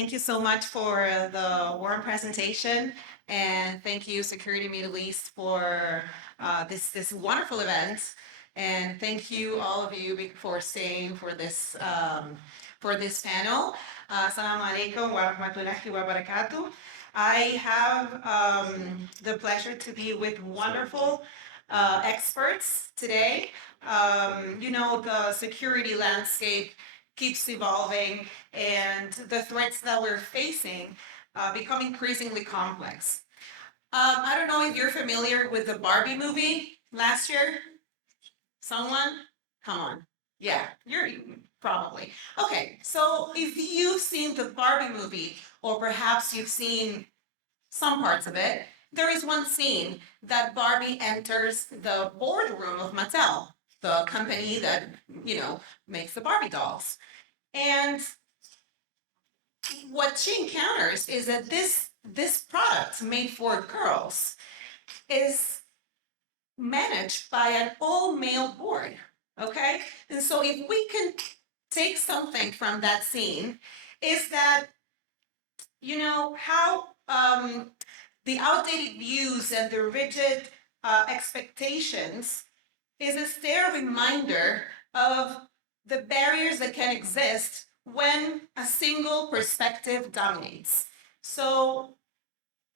Thank you so much for the warm presentation, and thank you, Security Middle East, for this wonderful event. And thank you, all of you, for staying for this panel. Assalamu alaikum wa rahmatullahi wa barakatuh. I have the pleasure to be with wonderful experts today. The security landscape keeps evolving, and the threats that we're facing become increasingly complex. I don't know if you're familiar with the Barbie movie last year. Someone? Come on. Yeah, you're probably. Okay, so if you've seen the Barbie movie, or perhaps you've seen some parts of it, there is one scene that Barbie enters the boardroom of Mattel, the company that, makes the Barbie dolls. And what she encounters is that this product made for girls is managed by an all-male board. Okay? And so if we can take something from that scene, is that how the outdated views and the rigid expectations is a stare reminder of the barriers that can exist when a single perspective dominates. So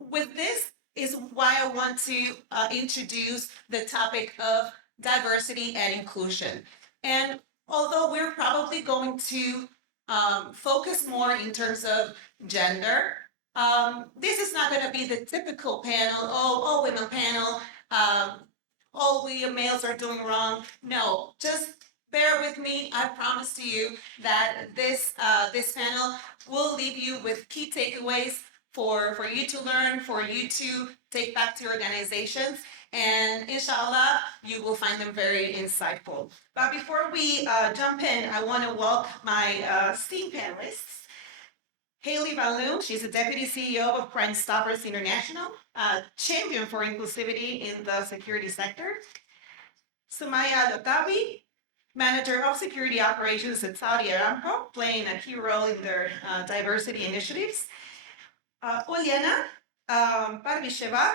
with this is why I want to introduce the topic of diversity and inclusion. And although we're probably going to focus more in terms of gender, this is not going to be the typical panel, all women panel, all we males are doing wrong. No, just bear with me. I promise to you that this panel will leave you with key takeaways for you to learn, for you to take back to your organizations, and inshallah, you will find them very insightful. But before we jump in, I want to welcome my esteemed panelists. Hayley, she's the Deputy CEO of Crime Stoppers International, champion for inclusivity in the security sector. Sumaiyah Alotaibi, Manager of Security Operations at Saudi Aramco, playing a key role in their diversity initiatives. Uliana Barbycheva,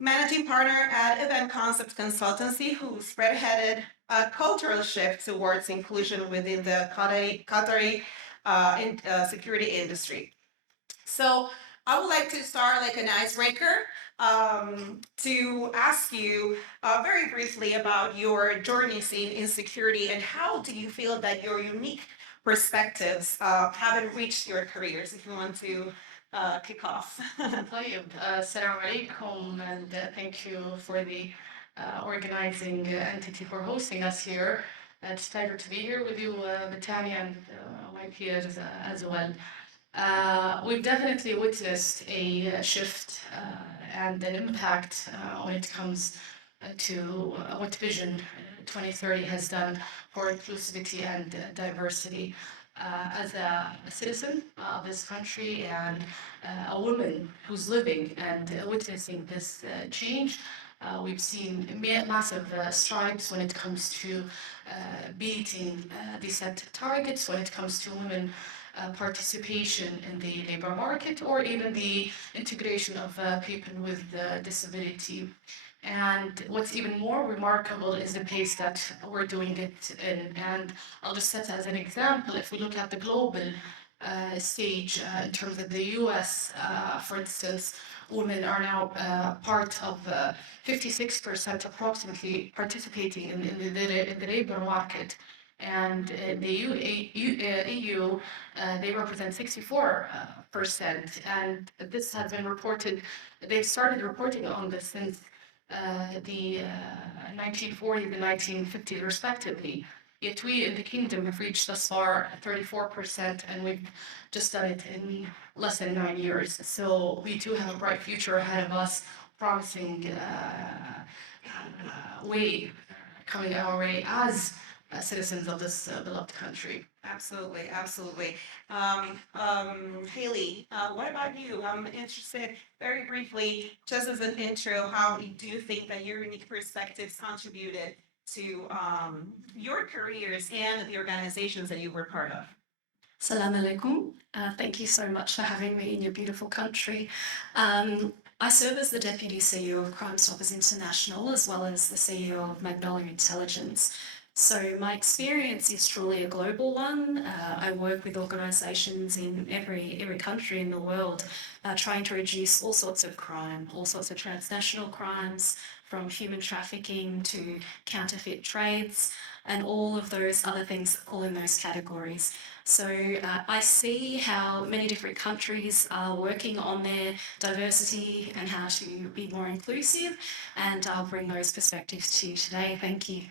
Managing Partner at Event Concept Consultancy, who spearheaded a cultural shift towards inclusion within the Qatari security industry. So I would like to start like an icebreaker to ask you very briefly about your journey in security, and how do you feel that your unique perspectives have enriched your careers, if you want to kick off. طيب السلام عليكم, and thank you for the organizing entity for hosting us here. It's a pleasure to be here with you, Betania, and my peers as well. We've definitely witnessed a shift and an impact when it comes to what Vision 2030 has done for inclusivity and diversity. As a citizen of this country and a woman who's living and witnessing this change, we've seen massive strides when it comes to beating the set targets, when it comes to women participation in the labor market, or even the integration of people with disability. And what's even more remarkable is the pace that we're doing it in. And I'll just set as an example, if we look at the global stage in terms of the US, for instance, women are now part of 56% approximately participating in the labor market. And the EU, they represent 64%. And this has been reported, they've started reporting on this since the 1940s and 1950s, respectively. Yet we in the kingdom have reached thus far 34%, and we've just done it in less than 9 years. So we do have a bright future ahead of us, promising way coming our way as citizens of this beloved country. Absolutely, absolutely. Hayley, what about you? I'm interested, very briefly, just as an intro, how do you think that your unique perspectives contributed to your careers and the organizations that you were part of? Salam alaikum. Thank you so much for having me in your beautiful country. I serve as the Deputy CEO of Crime Stoppers International, as well as the CEO of Magnolia Intelligence. So my experience is truly a global one. I work with organisations in every country in the world, trying to reduce all sorts of crime, all sorts of transnational crimes, from human trafficking to counterfeit trades, and all of those other things that fall in those categories. So I see how many different countries are working on their diversity and how to be more inclusive, and I'll bring those perspectives to you today. Thank you.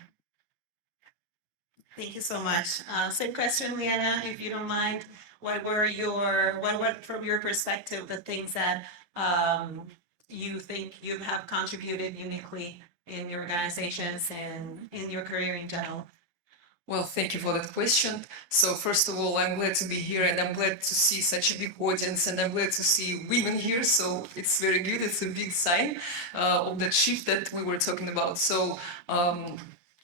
Thank you so much. Same question, Leanna, if you don't mind. What were what from your perspective, the things that you think you have contributed uniquely in your organizations and in your career in general? Well, thank you for that question. So first of all, I'm glad to be here and I'm glad to see such a big audience and I'm glad to see women here. So it's very good. It's a big sign of that shift that we were talking about. So,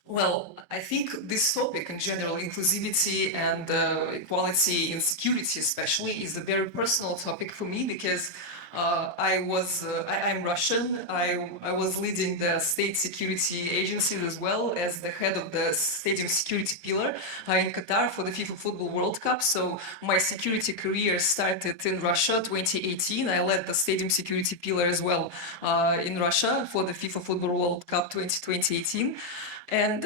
well, I think this topic in general, inclusivity and equality in security especially, is a very personal topic for me because I'm Russian. I was leading the state security agency as well as the head of the stadium security pillar in Qatar for the FIFA Football World Cup. So my security career started in Russia 2018. I led the stadium security pillar as well in Russia for the FIFA Football World Cup 2018. And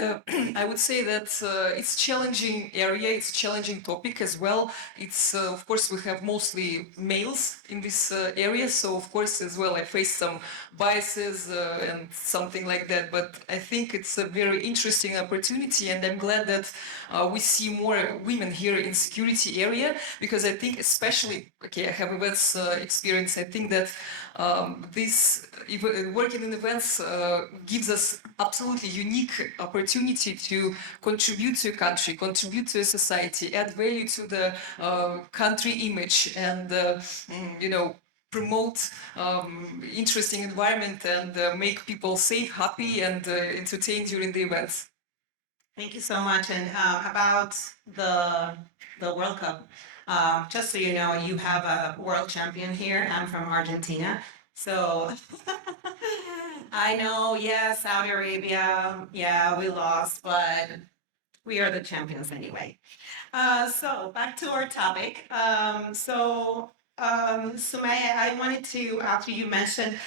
I would say that it's challenging area, it's a challenging topic as well. It's, of course, we have mostly males in this area, so of course as well I face some biases and something like that, but I think it's a very interesting opportunity and I'm glad that we see more women here in security area because I think especially, okay, I have events experience, I think that this working in events gives us absolutely unique opportunity to contribute to a country, contribute to a society, add value to the country image, and promote interesting environment and make people safe, happy, and entertained during the events. Thank you so much. And about the World Cup, just so you know, you have a world champion here. I'm from Argentina, so I know. Yeah, Saudi Arabia. Yeah, we lost, but we are the champions anyway. So back to our topic. Sumaiyah, I wanted to, after you mentioned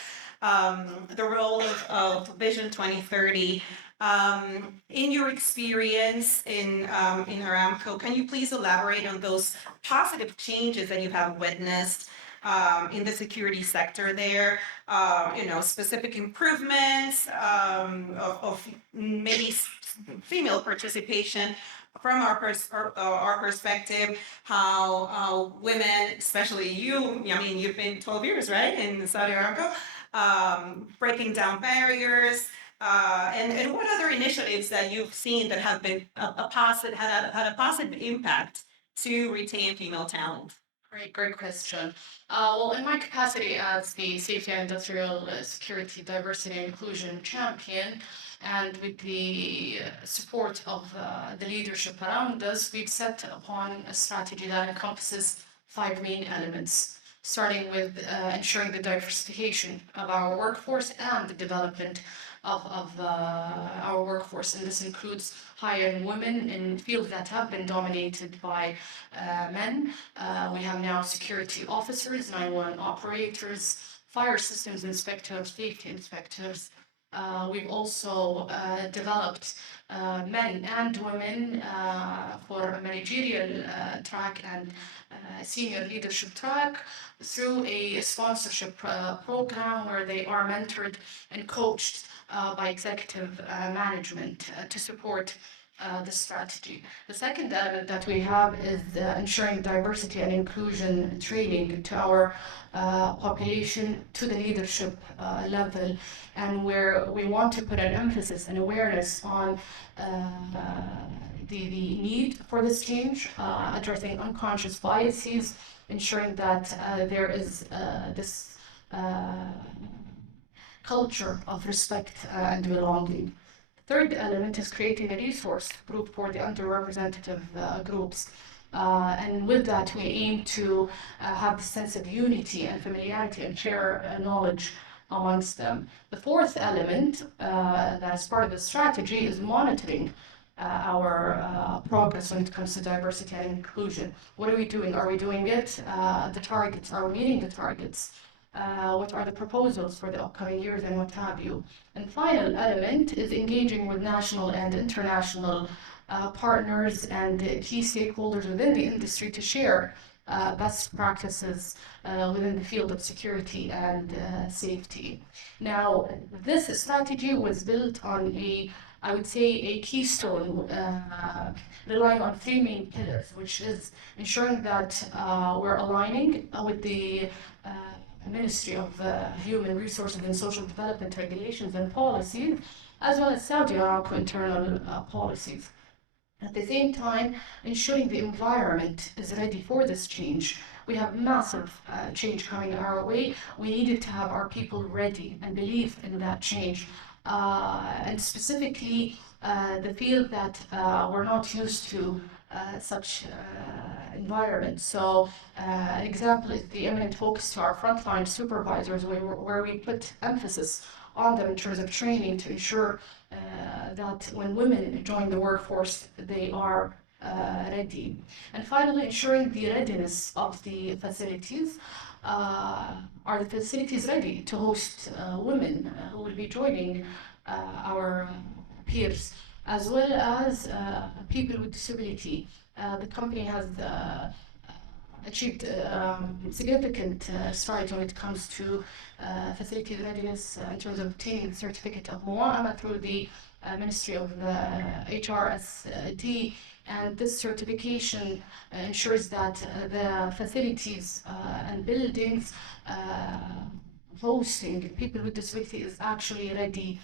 the role of Vision 2030, in your experience in Aramco, can you please elaborate on those positive changes that you have witnessed in the security sector there? Specific improvements of maybe female participation from our perspective, how women, especially you, I mean, you've been 12 years, right, in Saudi Aramco, breaking down barriers, and what other initiatives that you've seen that have been had a positive impact to retain female talent? Great question. Well, in my capacity as the Safety and Industrial Security Diversity and Inclusion Champion, and with the support of the leadership around us, we've set upon a strategy that encompasses 5 main elements, starting with ensuring the diversification of our workforce and the development of our workforce. And this includes hiring women in fields that have been dominated by men. We have now security officers, 911 operators, fire systems inspectors, safety inspectors. We've also developed men and women for a managerial track and senior leadership track through a sponsorship program where they are mentored and coached by executive management to support the strategy. The second element that we have is ensuring diversity and inclusion training to our population to the leadership level, and where we want to put an emphasis and awareness on the need for this change, addressing unconscious biases, ensuring that there is this culture of respect and belonging. Third element is creating a resource group for the underrepresented groups. And with that, we aim to have a sense of unity and familiarity and share knowledge amongst them. The fourth element that is part of the strategy is monitoring our progress when it comes to diversity and inclusion. What are we doing? Are we doing it? The targets, are we meeting the targets? What are the proposals for the upcoming years and what have you? And final element is engaging with national and international partners and key stakeholders within the industry to share best practices within the field of security and safety. Now, this strategy was built on I would say, a keystone relying on three main pillars, which is ensuring that we're aligning with the Ministry of Human Resources and Social Development regulations and policies, as well as Saudi Aramco internal policies. At the same time, ensuring the environment is ready for this change. We have massive change coming our way. We needed to have our people ready and believe in that change. And specifically, the field that we're not used to such environment. So an example is the eminent focus to our frontline supervisors, where we put emphasis on them in terms of training to ensure that when women join the workforce, they are ready. And finally, ensuring the readiness of the facilities. Are the facilities ready to host women who will be joining our peers, as well as people with disability? The company has achieved significant strides when it comes to facility readiness in terms of obtaining the certificate of Mu'ama through the Ministry of HRSD, and this certification ensures that the facilities and buildings hosting people with disability is actually ready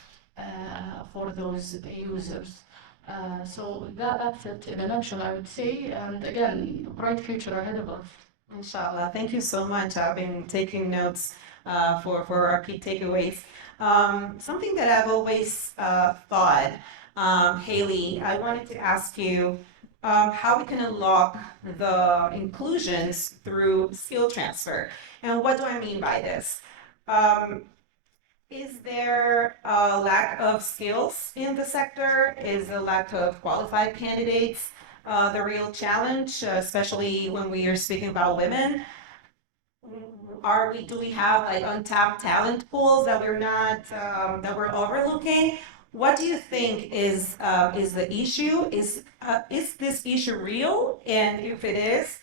for those users. So that's it in a nutshell, I would say. And again, bright future ahead of us. Inshallah. Thank you so much. I've been taking notes for our key takeaways. Something that I've always thought, Hayley, I wanted to ask you how we can unlock the inclusions through skill transfer. And what do I mean by this? Is there a lack of skills in the sector? Is a lack of qualified candidates the real challenge, especially when we are speaking about women? Do we have like untapped talent pools that we're not that we're overlooking? What do you think is the issue? Is this issue real? And if it is,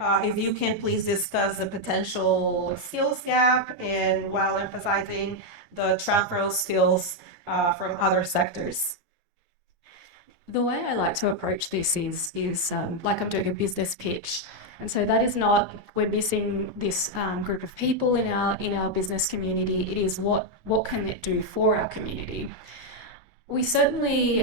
if you can please discuss the potential skills gap and while emphasizing the transferable skills from other sectors. The way I like to approach this is like I'm doing a business pitch. And so that is not, we're missing this group of people in our business community. It is what can it do for our community? We certainly,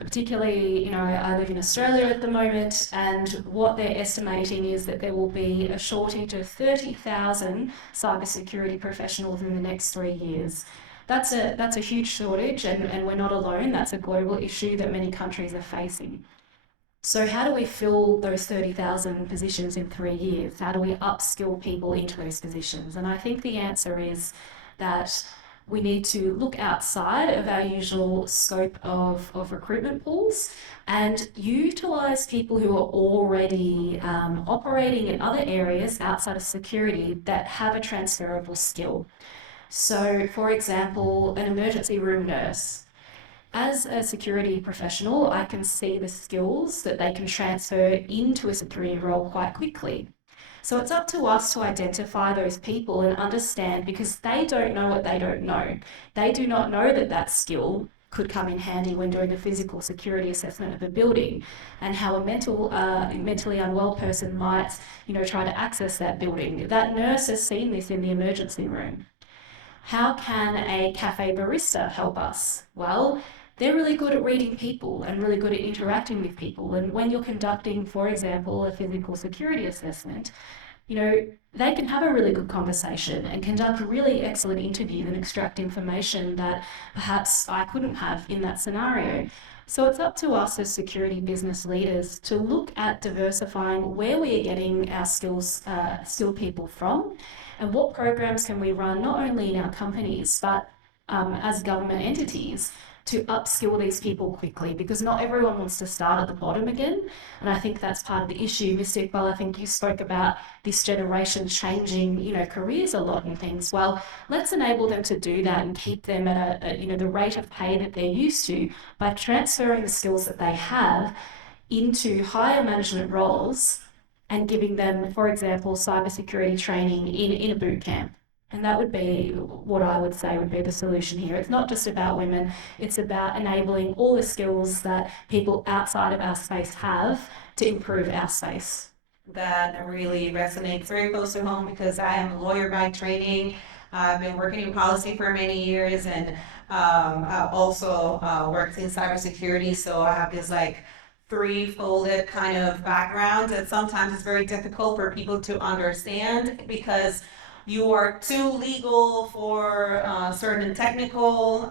particularly, I live in Australia at the moment, and what they're estimating is that there will be a shortage of 30,000 cybersecurity professionals in the next 3 years. That's a huge shortage, and we're not alone. That's a global issue that many countries are facing. So how do we fill those 30,000 positions in 3 years? How do we upskill people into those positions? And I think the answer is that we need to look outside of our usual scope of recruitment pools and utilise people who are already operating in other areas outside of security that have a transferable skill. So, for example, an emergency room nurse. As a security professional, I can see the skills that they can transfer into a security role quite quickly. So it's up to us to identify those people and understand, because they don't know what they don't know. They do not know that that skill could come in handy when doing a physical security assessment of a building, and how a mentally unwell person might, try to access that building. That nurse has seen this in the emergency room. How can a cafe barista help us? Well, they're really good at reading people and really good at interacting with people. And when you're conducting, for example, a physical security assessment, they can have a really good conversation and conduct really excellent interviews and extract information that perhaps I couldn't have in that scenario. So it's up to us as security business leaders to look at diversifying where we are getting our skilled people from, and what programs can we run not only in our companies but as government entities to upskill these people quickly, because not everyone wants to start at the bottom again. And I think that's part of the issue. Mr. Iqbal, I think you spoke about this generation changing, careers a lot and things. Well, let's enable them to do that and keep them at the rate of pay that they're used to by transferring the skills that they have into higher management roles and giving them, for example, cybersecurity training in a boot camp. And that would be what I would say would be the solution here. It's not just about women, it's about enabling all the skills that people outside of our space have to improve our space. That really resonates very close to home because I am a lawyer by training. I've been working in policy for many years, and I also worked in cybersecurity, so I have this three-folded kind of background, and sometimes it's very difficult for people to understand because you are too legal for certain technical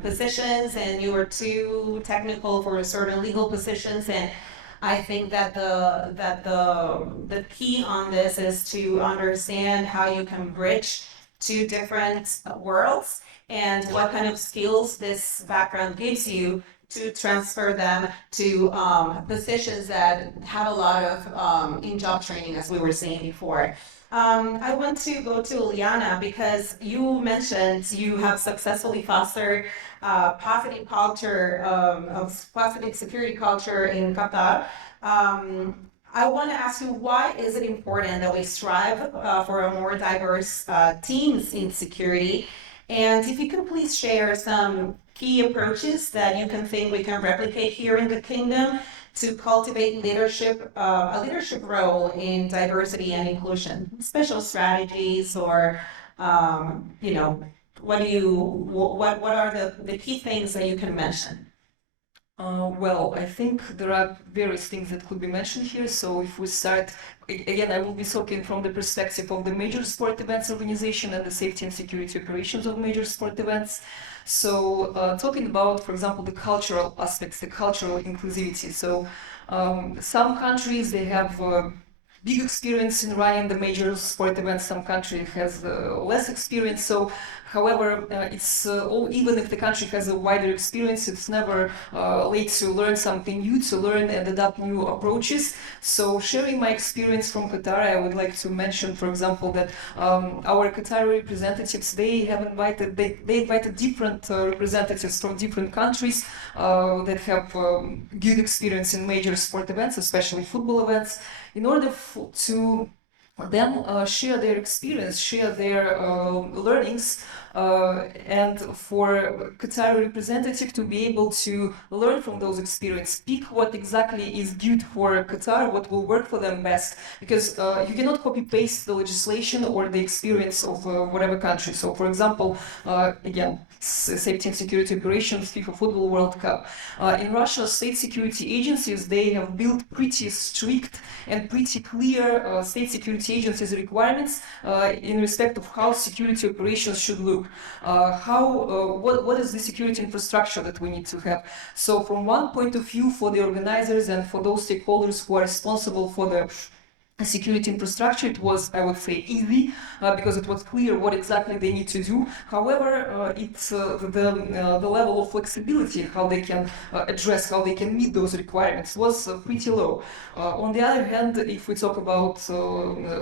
positions, and you are too technical for certain legal positions. And I think that the key on this is to understand how you can bridge two different worlds and what kind of skills this background gives you to transfer them to positions that have a lot of in-job training, as we were saying before. I want to go to Uliana because you mentioned you have successfully fostered positive culture, positive security culture in Qatar. I want to ask you, why is it important that we strive for a more diverse teams in security? And if you can please share some key approaches that you can think we can replicate here in the kingdom to cultivate leadership, a leadership role in diversity and inclusion, special strategies, or what are the key things that you can mention? Well, I think there are various things that could be mentioned here. So if we start, again, I will be talking from the perspective of the major sport events organization and the safety and security operations of major sport events. So talking about, for example, the cultural aspects, the cultural inclusivity. So some countries, they have big experience in running the major sport events. Some country has less experience. So, however, it's even if the country has a wider experience, it's never late to learn something new, to learn and adopt new approaches. So, sharing my experience from Qatar, I would like to mention, for example, that our Qatari representatives, they invited different representatives from different countries that have good experience in major sport events, especially football events, in order to them share their experience, share their learnings, and for Qatari representative to be able to learn from those experiences, pick what exactly is good for Qatar, what will work for them best, because you cannot copy-paste the legislation or the experience of whatever country. So, for example, again, safety and security operations, FIFA Football World Cup. In Russia, state security agencies, they have built pretty strict and pretty clear state security agencies requirements in respect of how security operations should look. What is the security infrastructure that we need to have? So from one point of view, for the organizers and for those stakeholders who are responsible for the security infrastructure, it was, I would say, easy because it was clear what exactly they need to do. However, it's the level of flexibility, how they can address, how they can meet those requirements, was pretty low. On the other hand, if we talk about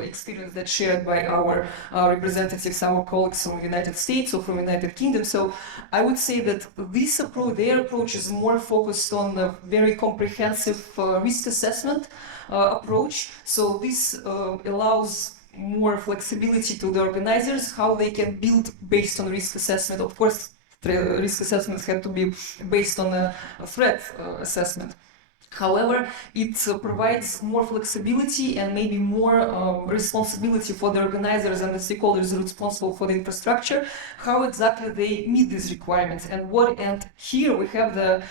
experience that's shared by our representatives, our colleagues from the United States or from the United Kingdom, so I would say that this approach, their approach, is more focused on a very comprehensive risk assessment approach. So this allows more flexibility to the organizers, how they can build based on risk assessment. Of course, risk assessments have to be based on a threat assessment. However, it provides more flexibility and maybe more responsibility for the organizers and the stakeholders responsible for the infrastructure, how exactly they meet these requirements and here we have the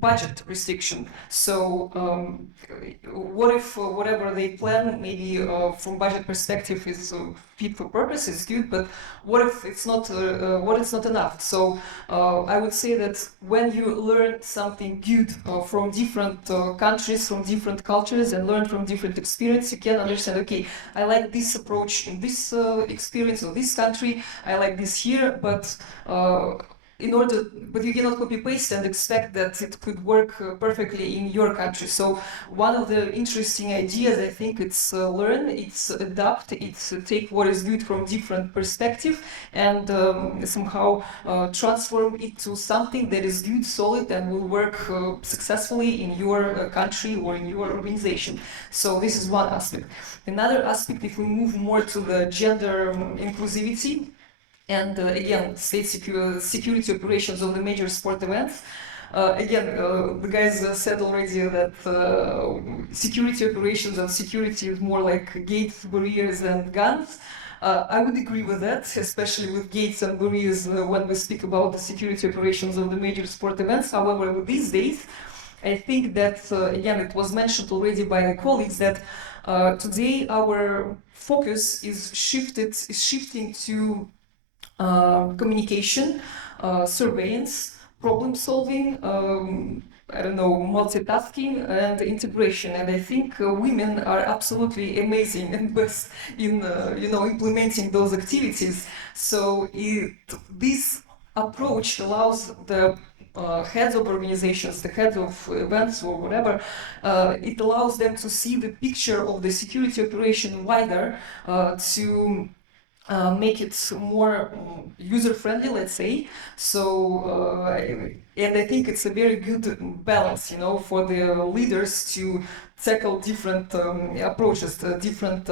budget restriction. So what if whatever they plan maybe from budget perspective is fit for purpose, is good, but what if it's not enough? So I would say that when you learn something good from different countries, from different cultures, and learn from different experience, you can understand, okay, I like this approach in this experience of this country, I like this here, but but you cannot copy paste and expect that it could work perfectly in your country. So one of the interesting ideas, I think, it's learn, it's adapt, it's take what is good from different perspective and somehow transform it to something that is good, solid, and will work successfully in your country or in your organization. So this is one aspect. Another aspect, if we move more to the gender inclusivity, and again, state security operations of the major sport events. The guys said already that security operations and security is more like gates, barriers, and guns. I would agree with that, especially with gates and barriers when we speak about the security operations of the major sport events. However, these days, I think that, again, it was mentioned already by the colleagues that today our focus is shifting to communication, surveillance, problem solving, I don't know, multitasking and integration. And I think women are absolutely amazing and best in, implementing those activities. So this approach allows the heads of organizations, the heads of events or whatever, it allows them to see the picture of the security operation wider, to make it more user-friendly, let's say. So, and I think it's a very good balance, for the leaders to tackle different approaches, different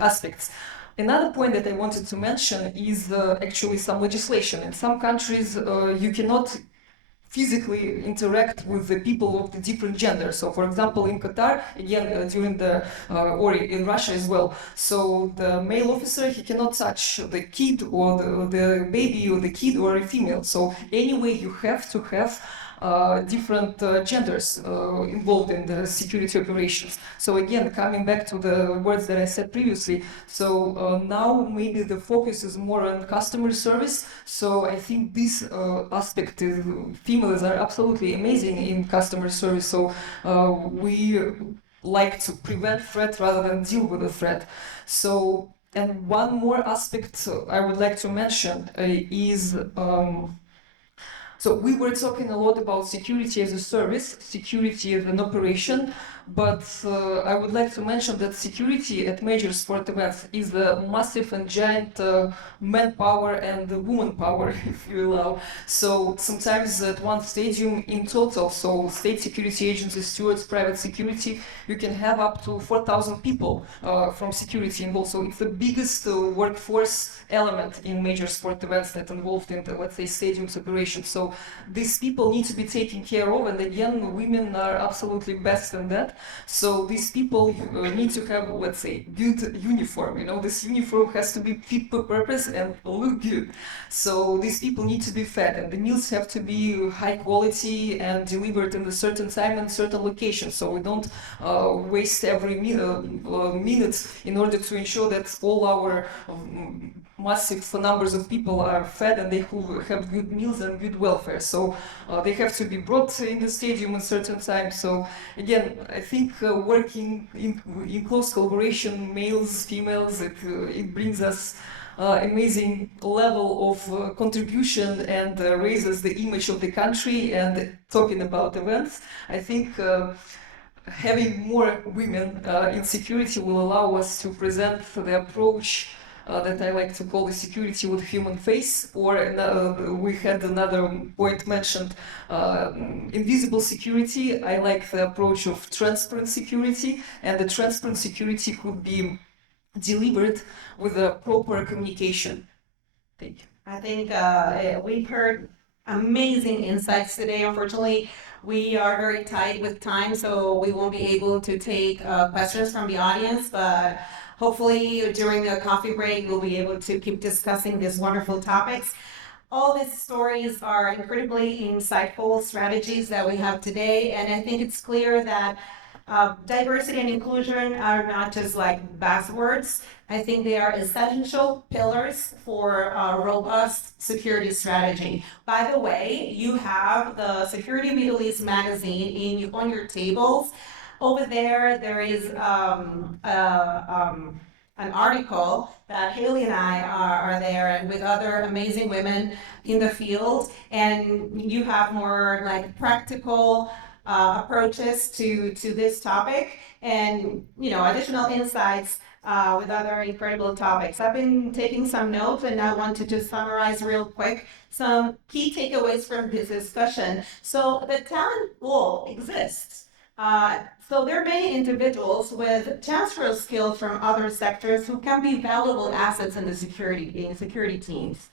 aspects. Another point that I wanted to mention is actually some legislation. In some countries, you cannot physically interact with the people of the different genders. So, for example, in Qatar, again, during the, or in Russia as well, so the male officer, he cannot touch the kid or the baby or the kid or a female. So anyway, you have to have different genders involved in the security operations. So again, coming back to the words that I said previously, so now maybe the focus is more on customer service. So I think this aspect, females are absolutely amazing in customer service. So we like to prevent threat rather than deal with the threat. So, and one more aspect I would like to mention is so we were talking a lot about security as a service, security as an operation, but I would like to mention that security at major sport events is a massive and giant manpower and woman power, if you allow. So sometimes at one stadium in total, so state security agencies, stewards, private security, you can have up to 4,000 people from security involved. So it's the biggest workforce element in major sport events that involved in the, let's say, stadiums operations. So these people need to be taken care of, and again, women are absolutely best in that. So these people need to have, let's say, good uniform. This uniform has to be fit for purpose and look good. So these people need to be fed, and the meals have to be high quality and delivered in a certain time and certain location. So we don't waste every minute in order to ensure that all our massive numbers of people are fed and they have good meals and good welfare. So they have to be brought in the stadium at certain time. So again, I think working in close collaboration, males, females, it brings us amazing level of contribution and raises the image of the country. And talking about events, I think having more women in security will allow us to present the approach that I like to call the security with human face, or we had another point mentioned, invisible security. I like the approach of transparent security, and the transparent security could be delivered with a proper communication. Thank you. I think we've heard amazing insights today. Unfortunately, We are very tight with time, so we won't be able to take questions from the audience, but hopefully during the coffee break, we'll be able to keep discussing these wonderful topics. All these stories are incredibly insightful strategies that we have today, and I think it's clear that diversity and inclusion are not just like buzzwords. I think they are essential pillars for a robust security strategy. By the way, you have the Security Middle East magazine on your tables. Over there, there is an article that Hayley and I are there, and with other amazing women in the field, and you have more like practical approaches to this topic, and additional insights with other incredible topics. I've been taking some notes, and I want to just summarize real quick some key takeaways from this discussion. So the talent pool exists. So there are many individuals with transferable skills from other sectors who can be valuable assets in the security teams.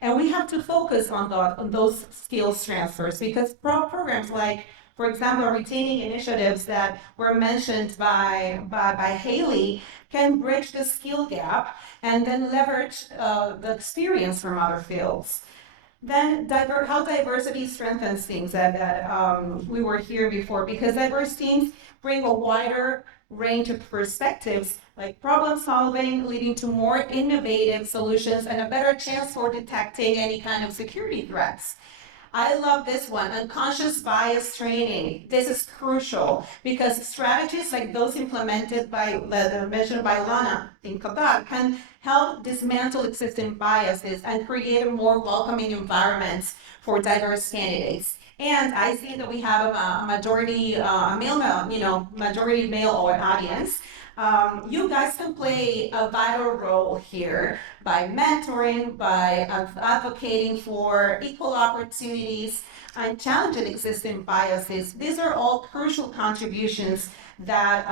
And we have to focus on those skills transfers, because programs like, for example, retaining initiatives that were mentioned by Hayley can bridge the skill gap and then leverage the experience from other fields. Then how diversity strengthens things that we were here before, because diverse teams bring a wider range of perspectives, like problem solving, leading to more innovative solutions and a better chance for detecting any kind of security threats. I love this one, unconscious bias training. This is crucial because strategies like those implemented mentioned by Lana in Qatar can help dismantle existing biases and create a more welcoming environment for diverse candidates. And I see that we have a majority male audience. You guys can play a vital role here by mentoring, by advocating for equal opportunities, and challenging existing biases. These are all crucial contributions that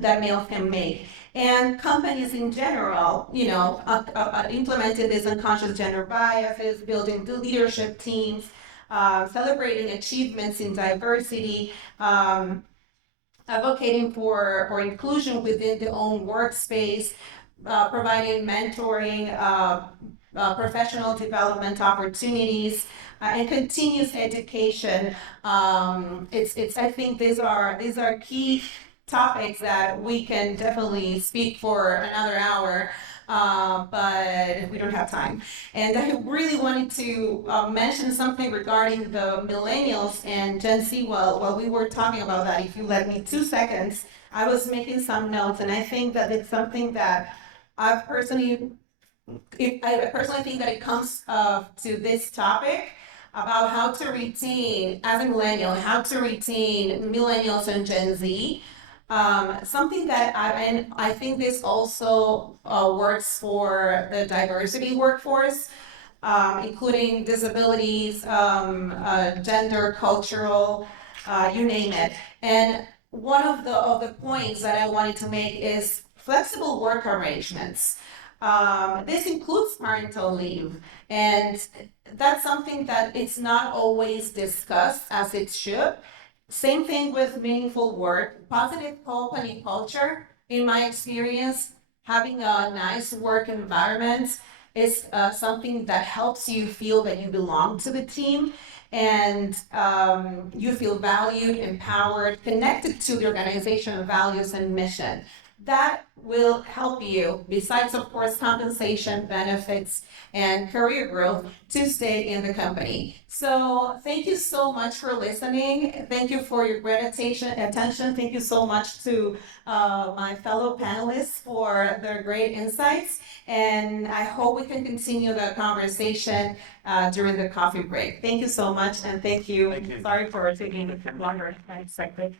males can make. And companies in general, implemented these unconscious gender biases, building the leadership teams, celebrating achievements in diversity, advocating for inclusion within the own workspace, providing mentoring, professional development opportunities, and continuous education. I think these are key topics that we can definitely speak for another hour. But we don't have time. And I really wanted to mention something regarding the millennials and Gen Z while we were talking about that. If you let me 2 seconds, I was making some notes, and I think that it's something that I personally think that it comes to this topic about how to retain, as a millennial, how to retain millennials and Gen Z. Something that I think this also works for the diversity workforce, including disabilities, gender, cultural, you name it. And one of the points that I wanted to make is flexible work arrangements. This includes parental leave, and that's something that it's not always discussed as it should. Same thing with meaningful work, positive company culture. In my experience, having a nice work environment is something that helps you feel that you belong to the team, and you feel valued, empowered, connected to the organizational values and mission. That will help you, besides of course compensation, benefits, and career growth, to stay in the company. So thank you so much for listening. Thank you for your great attention. Thank you so much to my fellow panelists for their great insights. And I hope we can continue the conversation during the coffee break. Thank you so much, and thank you. Thank you. Sorry for taking longer than expected.